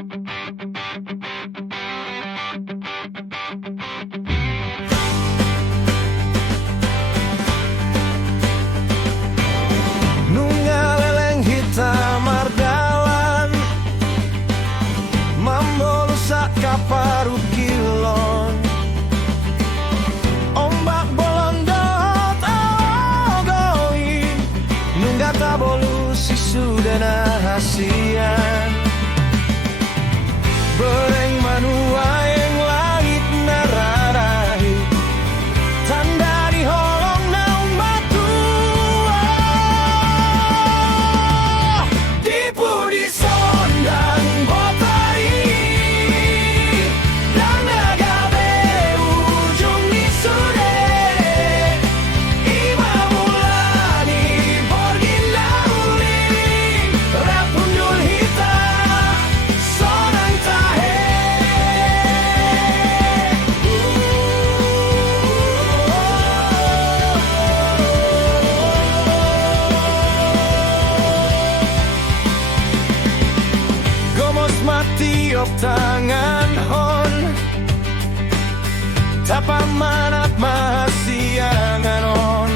Nunggal leleng hitam ardalan Mambolusak kaparu kilon Ombak bolondot awogoi Nunggal tabolusi sudana hasian Bereng manua yang langit nararahi Tanda di holong naung batua Tipu di sondang botari Dan agabe ujung di sude Imamulani borginda uling Rapundul hitam sonang tahe Gomos mati op tangan hon Tapamanat mahasiangan on